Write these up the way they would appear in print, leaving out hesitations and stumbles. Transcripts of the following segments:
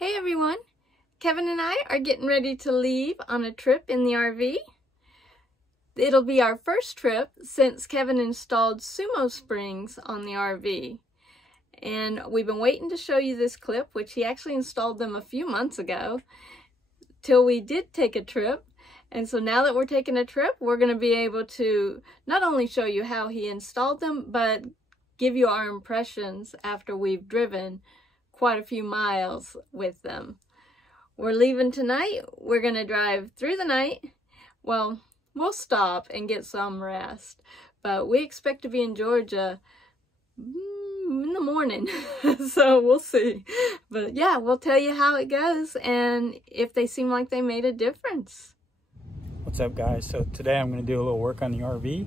Hey everyone, Kevin and I are getting ready to leave on a trip in the RV. It'll be our first trip since Kevin installed Sumo Springs on the RV. And we've been waiting to show you this clip, which he actually installed them a few months ago, till we did take a trip. And so now that we're taking a trip, we're going to be able to not only show you how he installed them, but give you our impressions after we've driven quite a few miles with them. We're leaving tonight. We're going to drive through the night. Well, we'll stop and get some rest, but we expect to be in Georgia in the morning, so we'll see. But yeah, we'll tell you how it goes and if they seem like they made a difference. What's up, guys? So today I'm going to do a little work on the RV,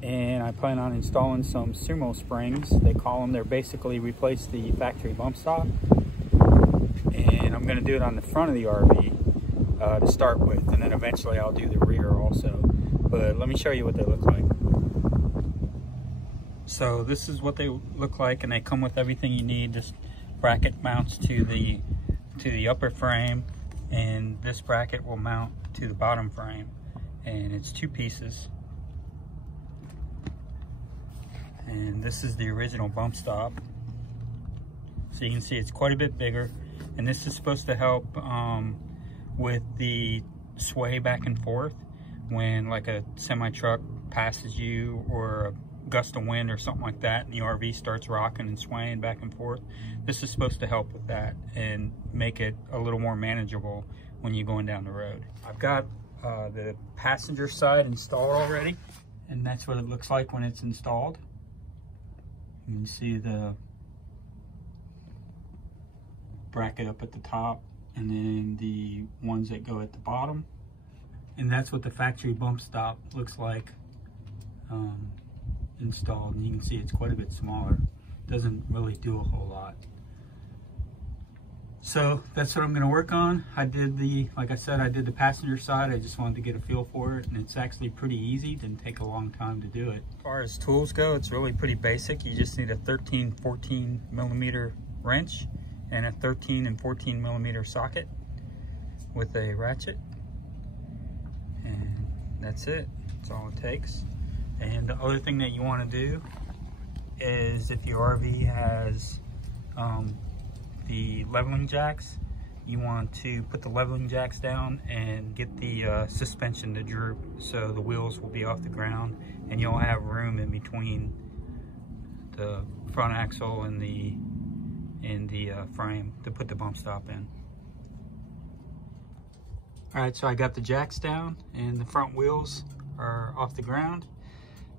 and I plan on installing some Sumo Springs. They call them. They're basically replace the factory bump stop, and I'm going to do it on the front of the RV to start with, and then eventually I'll do the rear also. But let me show you what they look like. So this is what they look like, and they come with everything you need. This bracket mounts to the upper frame, and this bracket will mount to the bottom frame, and it's two pieces. And this is the original bump stop, so you can see it's quite a bit bigger, and this is supposed to help with the sway back and forth when like a semi truck passes you, or a gust of wind or something like that, and the RV starts rocking and swaying back and forth. This is supposed to help with that and make it a little more manageable when you're going down the road. I've got the passenger side installed already, and that's what it looks like when it's installed. You can see the bracket up at the top, and then the ones that go at the bottom. And that's what the factory bump stop looks like installed. And you can see it's quite a bit smaller. Doesn't really do a whole lot. So that's what I'm going to work on. Like I said, I did the passenger side. I just wanted to get a feel for it, and it's actually pretty easy. Didn't take a long time to do it. As far as tools go, it's really pretty basic. You just need a 13-14 millimeter wrench and a 13 and 14 millimeter socket with a ratchet, and that's it. That's all it takes. And the other thing that you want to do is, if your RV has the leveling jacks, you want to put the leveling jacks down and get the suspension to droop, so the wheels will be off the ground and you'll have room in between the front axle and the frame to put the bump stop in. Alright, so I got the jacks down and the front wheels are off the ground,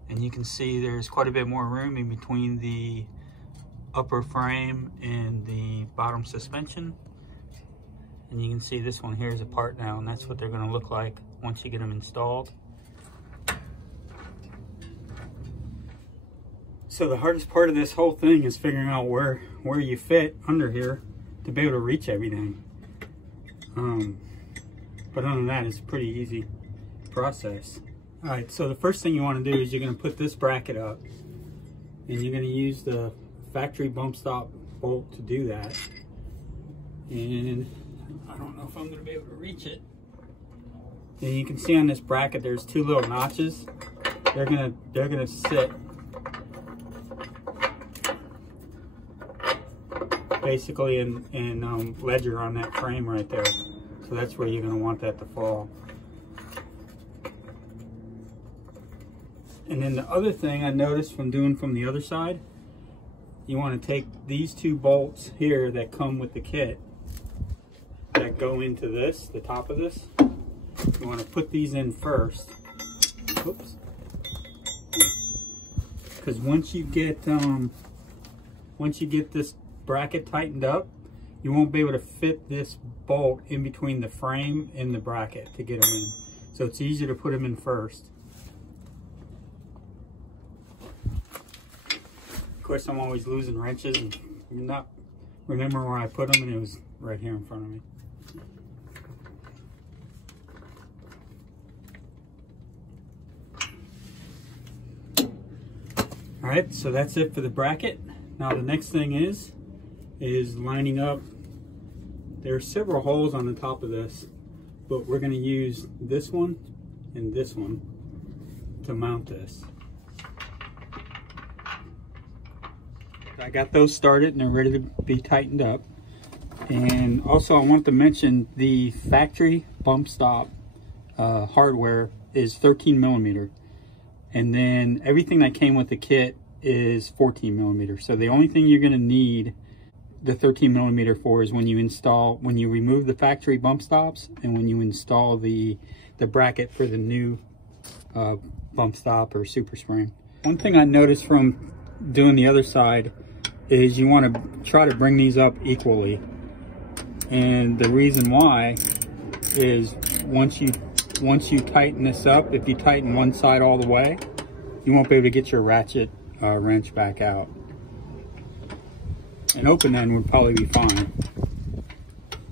and you can see there's quite a bit more room in between the upper frame and the bottom suspension. And you can see this one here is apart now, and that's what they're going to look like once you get them installed. So the hardest part of this whole thing is figuring out where you fit under here to be able to reach everything. But other than that, it's a pretty easy process. Alright, so the first thing you want to do is you're going to put this bracket up, and you're going to use the factory bump stop bolt to do that. And I don't know if I'm going to be able to reach it. And you can see on this bracket there's two little notches. They're gonna sit basically in ledger on that frame right there. So that's where you're going to want that to fall. And then the other thing I noticed from doing from the other side, you want to take these two bolts here that come with the kit that go into this, the top of this. You want to put these in first. Oops. Because once you get this bracket tightened up, you won't be able to fit this bolt in between the frame and the bracket to get them in. So it's easier to put them in first. Of course, I'm always losing wrenches and not remembering where I put them, and it was right here in front of me. All right, so that's it for the bracket. Now the next thing is lining up There are several holes on the top of this, but we're going to use this one and this one to mount this. I got those started and they're ready to be tightened up. And also I want to mention the factory bump stop hardware is 13 millimeter. And then everything that came with the kit is 14 millimeter. So the only thing you're going to need the 13 millimeter for is when you remove the factory bump stops and when you install the bracket for the new bump stop or super spring. One thing I noticed from doing the other side is you want to try to bring these up equally. And the reason why is once you tighten this up, if you tighten one side all the way, you won't be able to get your ratchet wrench back out. An open end would probably be fine.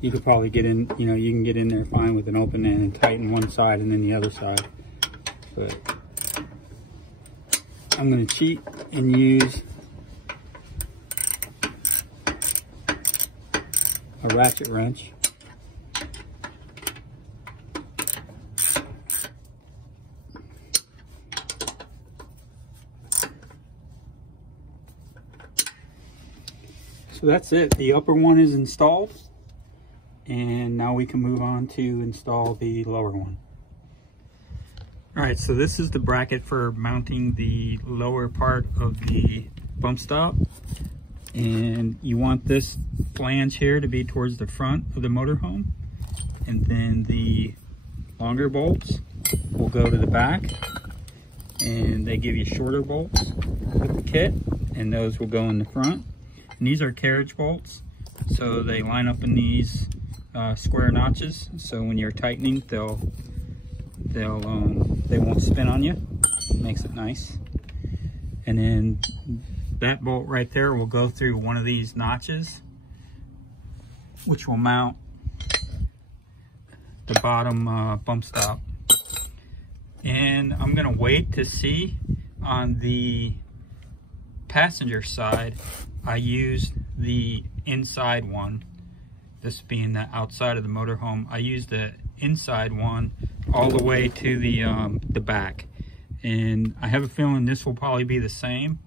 You could probably get in, you know, you can get in there fine with an open end and tighten one side and then the other side. But I'm going to cheat and use a ratchet wrench. So that's it. The upper one is installed, and now we can move on to install the lower one. All right, so this is the bracket for mounting the lower part of the bump stop. And you want this flange here to be towards the front of the motorhome. And then the longer bolts will go to the back. And they give you shorter bolts with the kit, and those will go in the front. And these are carriage bolts, so they line up in these square notches. So when you're tightening, they won't spin on you. Makes it nice. And then that bolt right there will go through one of these notches, which will mount the bottom bump stop. And I'm gonna wait to see on the passenger side. I used the inside one, this being the outside of the motorhome. I used the inside one all the way to the back. And I have a feeling this will probably be the same.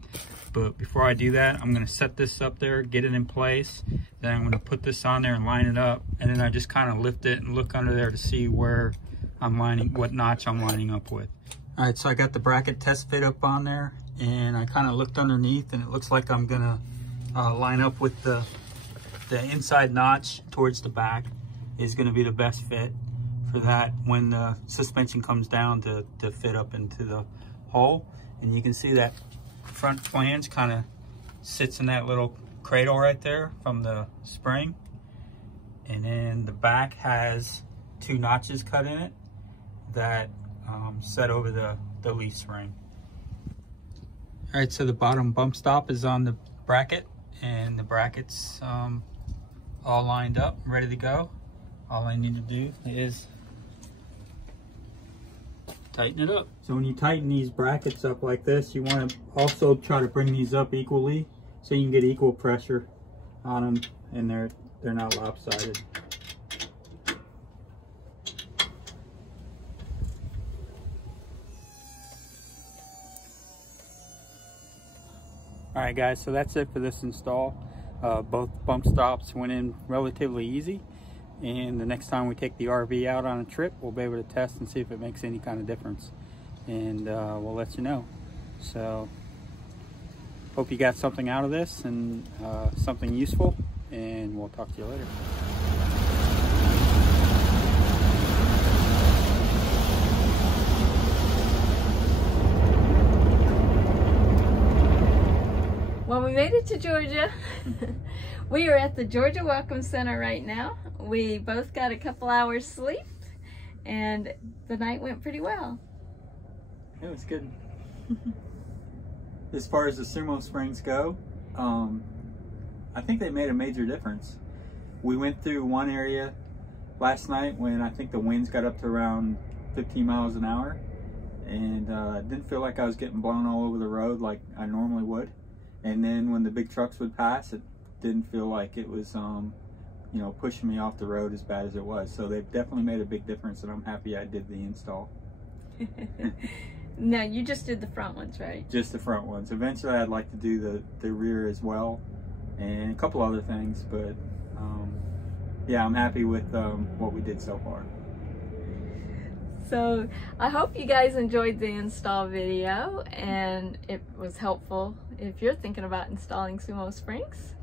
But before I do that, I'm gonna set this up there, get it in place. Then I'm gonna put this on there and line it up. And then I just kind of lift it and look under there to see where I'm lining, what notch I'm lining up with. All right, so I got the bracket test fit up on there, and I kind of looked underneath, and it looks like I'm gonna line up with the inside notch towards the back is going to be the best fit for that when the suspension comes down to fit up into the hole. And you can see that front flange kind of sits in that little cradle right there from the spring. And then the back has two notches cut in it that set over the leaf spring. All right, so the bottom bump stop is on the bracket, and the bracket's all lined up, ready to go. All I need to do is tighten it up. So when you tighten these brackets up like this, you want to also try to bring these up equally so you can get equal pressure on them and they're not lopsided. Alright guys, so that's it for this install. Both bump stops went in relatively easy, and the next time we take the RV out on a trip, we'll be able to test and see if it makes any kind of difference, and we'll let you know. So hope you got something out of this and something useful, and we'll talk to you later. Well, we made it to Georgia. We are at the Georgia Welcome Center right now. We both got a couple hours sleep, and the night went pretty well. It was good. As far as the Sumo Springs go, I think they made a major difference. We went through one area last night when I think the winds got up to around 15 miles an hour, and it didn't feel like I was getting blown all over the road like I normally would. And then when the big trucks would pass, it didn't feel like it was you know, pushing me off the road as bad as it was. So they've definitely made a big difference, and I'm happy I did the install. Now, you just did the front ones, right? Just the front ones. Eventually I'd like to do the rear as well, and a couple other things, but yeah, I'm happy with what we did so far. So I hope you guys enjoyed the install video and it was helpful if you're thinking about installing Sumo Springs.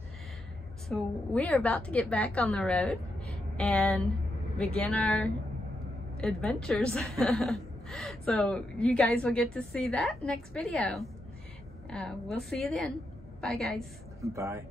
So we are about to get back on the road and begin our adventures. So you guys will get to see that next video. We'll see you then. Bye guys. Bye.